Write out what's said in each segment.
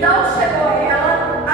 Então chegou ela,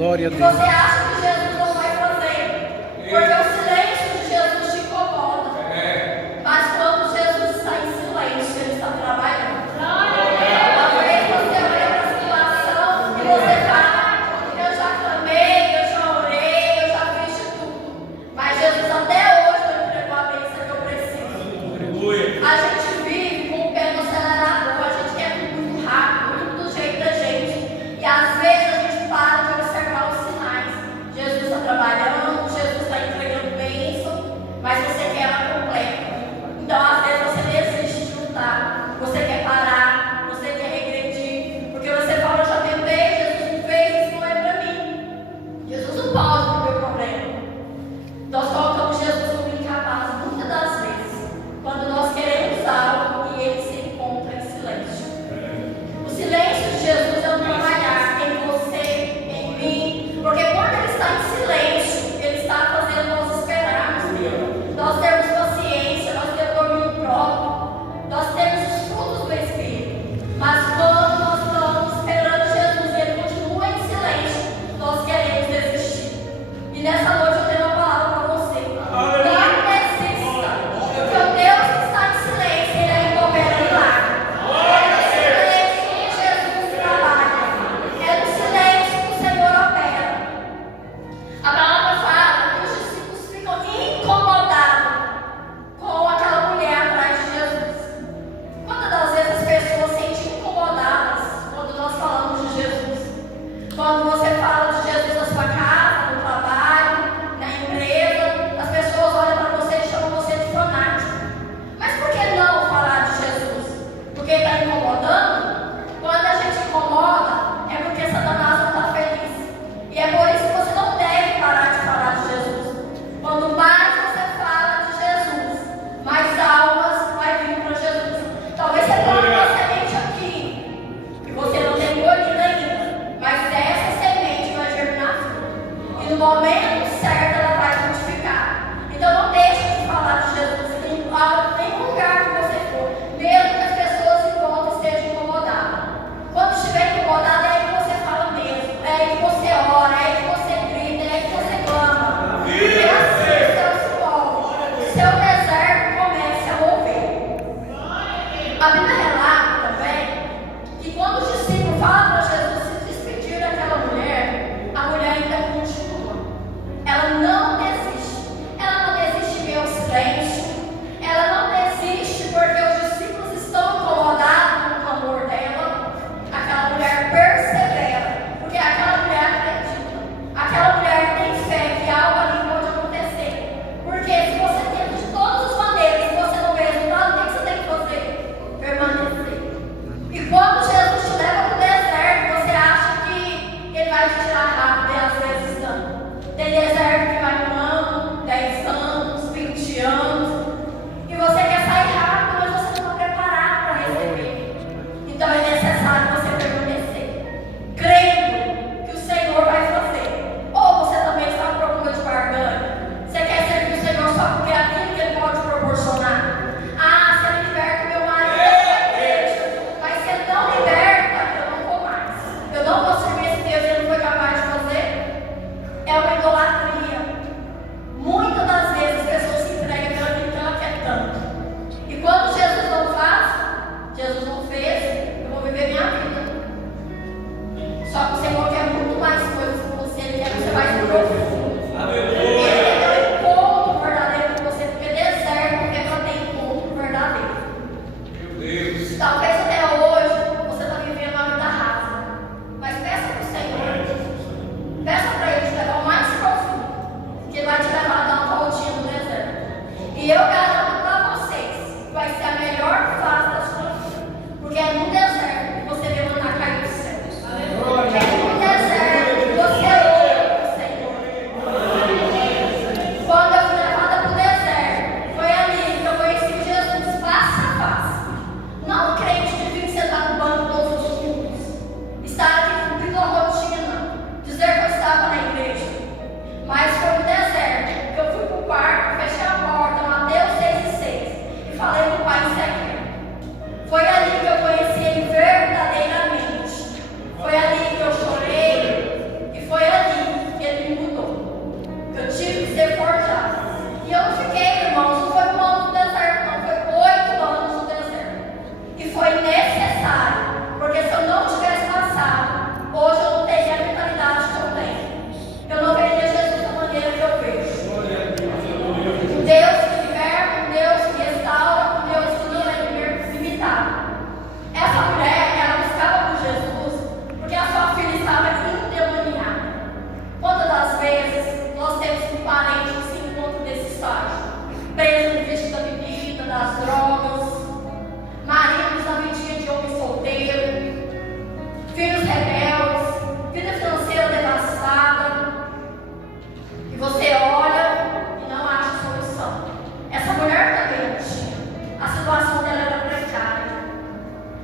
Glória a E Deus. você acha que Jesus não vai fazer, porque o silêncio de Jesus te incomoda. Mas quando Jesus está em silêncio, Ele está trabalhando. Talvez você olhe para a situação e você fala: eu já clamei, eu já orei, eu já fiz de tudo. Mas Jesus até hoje não entregou a bênção que eu preciso. A gente vive com o pé no acelerador, a gente quer tudo muito rápido, tudo do jeito da gente. E às vezes a gente para de observar os sinais.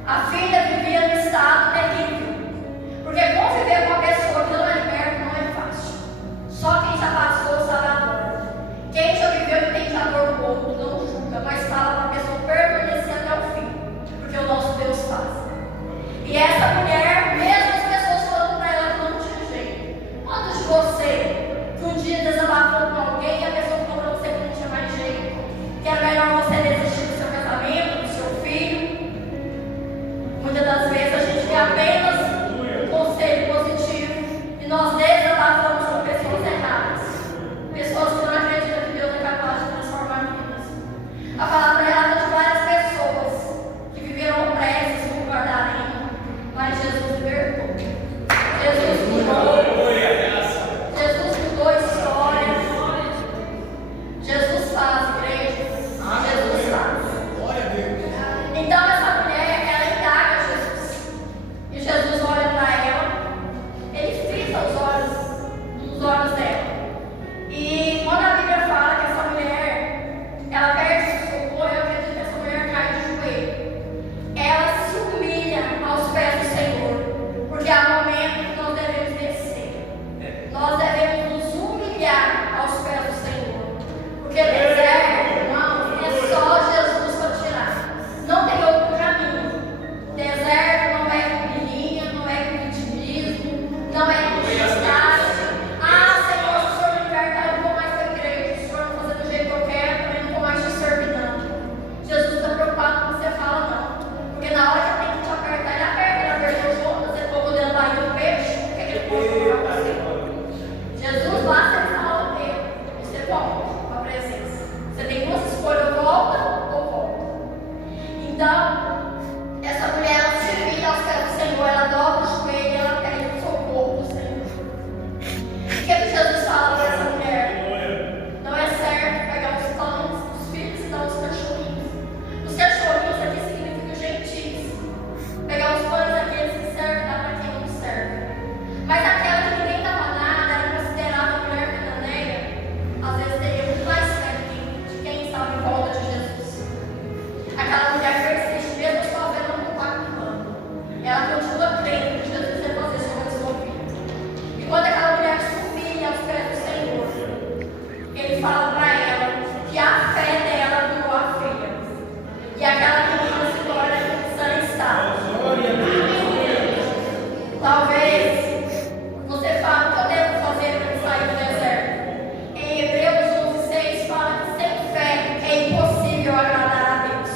A filha vivia no estado terrível, porque conviver com uma pessoa que não é liberta não é fácil. Só quem já passou sabe a dor. Quem já viveu entende a dor do outro, não julga, mas fala para a pessoa permanecer até o fim, porque o nosso Deus faz. E essa mulher, mesmo as pessoas falando para ela que não tinha jeito. Quantos de você que um dia desabafou com alguém e a pessoa falou para você que não tinha mais jeito, que era melhor você desistir do seu casamento, do seu filho? Muitas das vezes a gente vê apenas um conselho positivo e nós desabafamos com pessoas erradas, pessoas que não acreditam que Deus é capaz de transformar vidas. A palavra relata de várias pessoas que viveram opressas por guardarem, mas Jesus libertou. Jesus mudou. Jesus mudou a história. Jesus faz, igreja. Jesus faz. Então essa mulher, ela indaga Jesus. E Jesus olha para ela. Ele fita os olhos dela. E quando a Bíblia fala que essa mulher, ela perde o socorro, eu acredito que essa mulher cai de joelho. Ela se humilha aos pés do Senhor, porque há momentos que nós devemos descer. Nós devemos nos humilhar aos pés do Senhor, porque deserto, irmãos, é só Jesus para tirar. Não tem outro caminho. Deserto não é com birrinha, não é com vitimismo, não é com chantagem. Ah, Senhor, se o Senhor me libertar, eu não vou mais para a igreja. Se o Senhor não fazer do jeito que eu quero, também não vou mais te servir, não. Jesus está preocupado com o que você fala, não. Porque na hora que tem que te apertar, ele aperta. Ele apertou junto, você colocou dentro da barriga do peixe. O que é que ele pode falar para você? Jesus basta ele falar o tempo. Você volta para a presença. Você tem duas escolhas, volta ou volta. Então, essa mulher, ela se humilha aos pés do Senhor, ela dobra o joelho e ela pede o socorro do Senhor. O que Jesus fala para essa mulher? Não é certo pegar os pães dos filhos e dar aos cachorrinhos. Os cachorrinhos aqui significam gentis. Pegar os pães daqueles que servem e dar para quem não serve. Mas aquela que ninguém dava nada, era considerada mulher cananeia, às vezes teria muito mais fé de quem estava em volta de Jesus. Aquela mulher persiste, mesmo só vendo um compacto. Ela continua crendo que Jesus vai fazer sua resolvida. E quando aquela mulher se humilha aos pés do Senhor, ele fala para ela que a fé dela curou a filha. E aquela menina se torna sã e estável. Talvez você fale o que eu devo fazer para me sair do deserto. Em Hebreus 11:6 fala que sem fé é impossível agradar a Deus.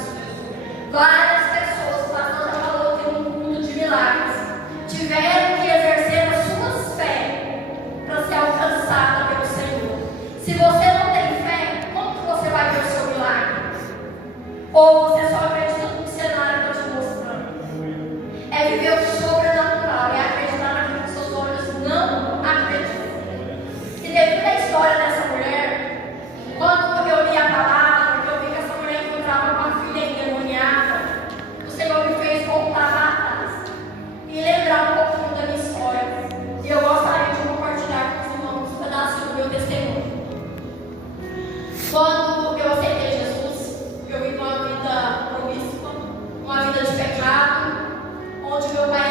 Várias pessoas, o pastor já falou que no mundo de milagres tiveram que exercer as suas fé para ser alcançada pelo Senhor. Se você não tem fé, como que você vai ver o seu milagre? Ou você só acredita no que o cenário está te mostrando? É viver o sobrenatural, é acreditar naquilo que seus olhos não acreditam. E devido à história dessa mulher, quando eu li a palavra, eu vi que essa mulher encontrava uma filha endemoniada, o Senhor me fez voltar lá atrás e lembrar um pouquinho da minha história. E eu gostaria de compartilhar com os irmãos um pedaço do meu testemunho. Quando eu aceitei Jesus, eu vim para uma vida promíscua, uma vida de pecado, onde meu pai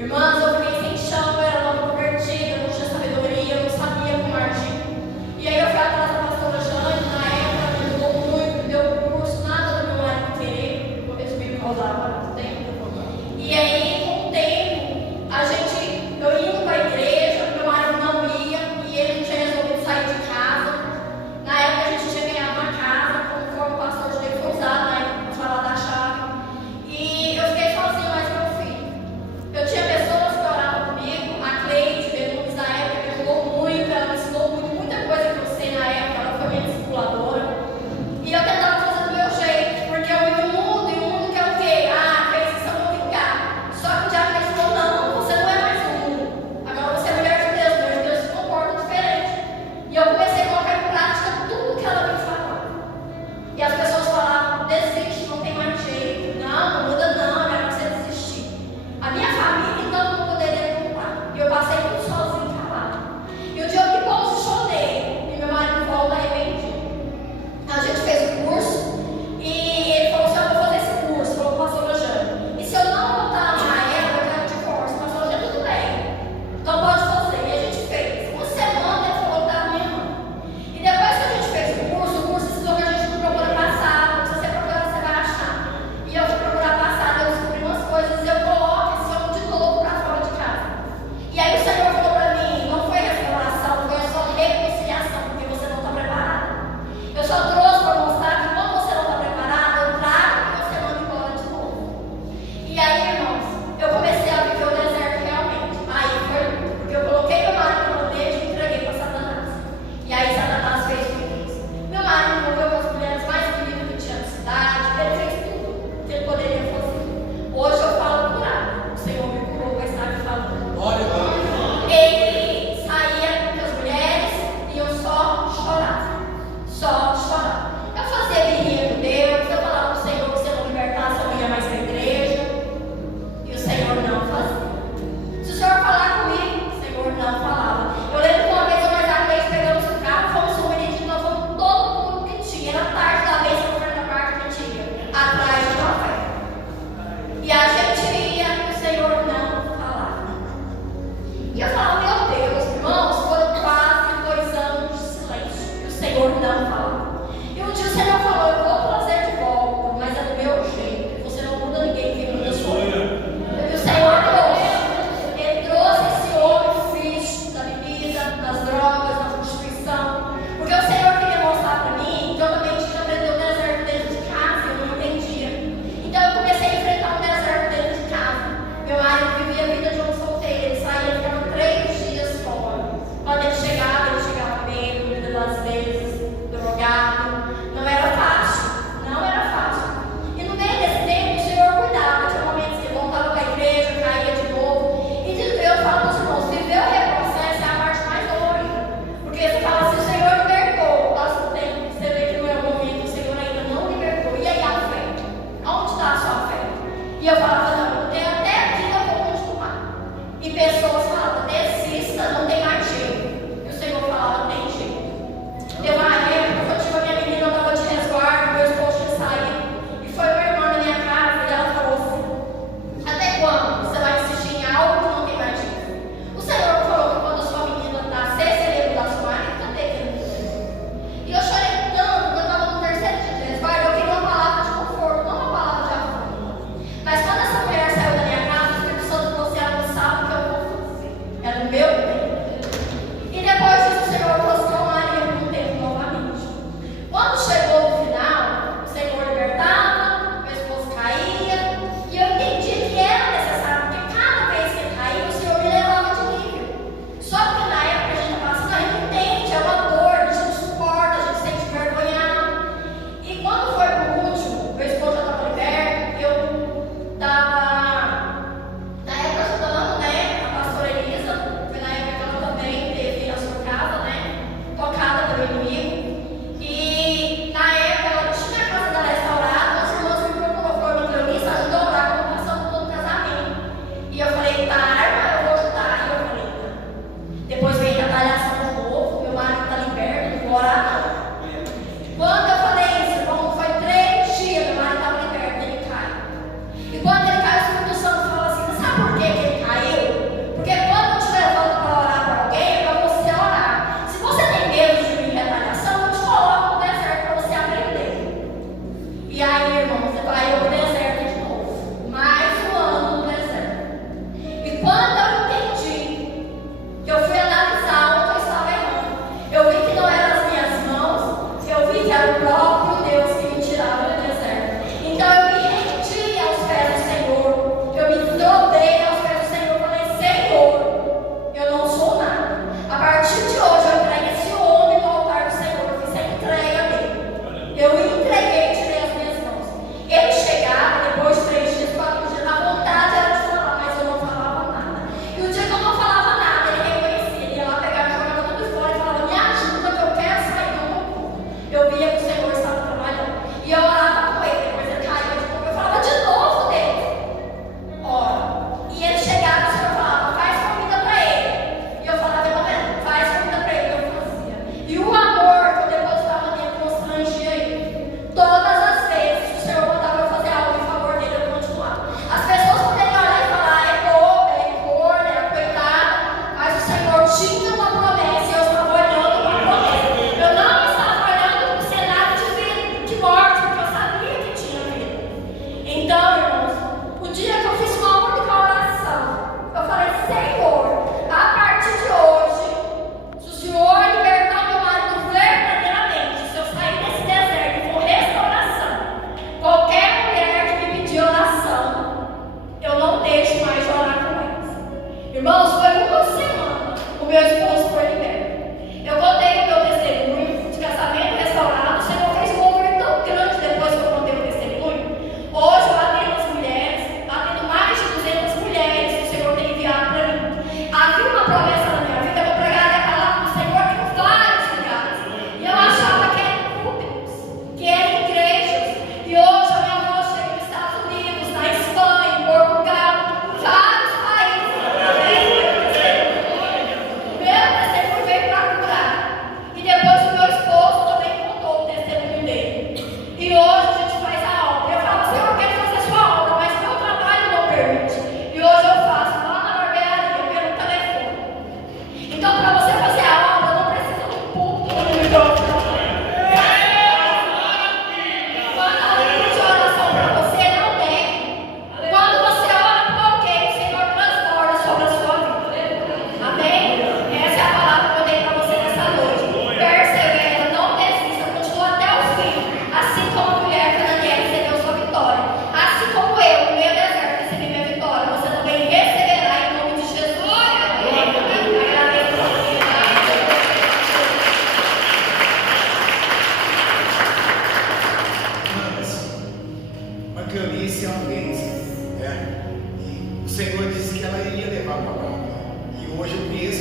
Irmãos,